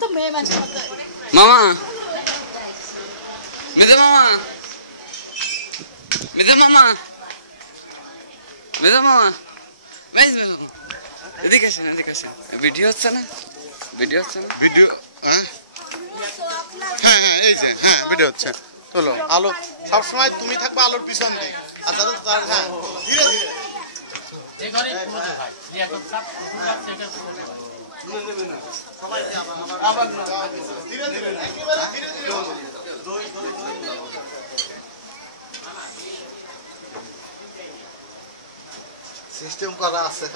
তো মেয়ে মানুষ মামা মেদে মামা মেদে মামা মেদে মামা এদিকে আসেন ভিডিও হচ্ছে না ভিডিও হ্যাঁ হ্যাঁ হ্যাঁ এই যে হ্যাঁ ভিডিও হচ্ছে চলো আলো সবসময় তুমি থাকবে আলোর পিছন দিক আর যাদের তার হ্যাঁ ধীরে ধীরে সিস্টেম করা আছে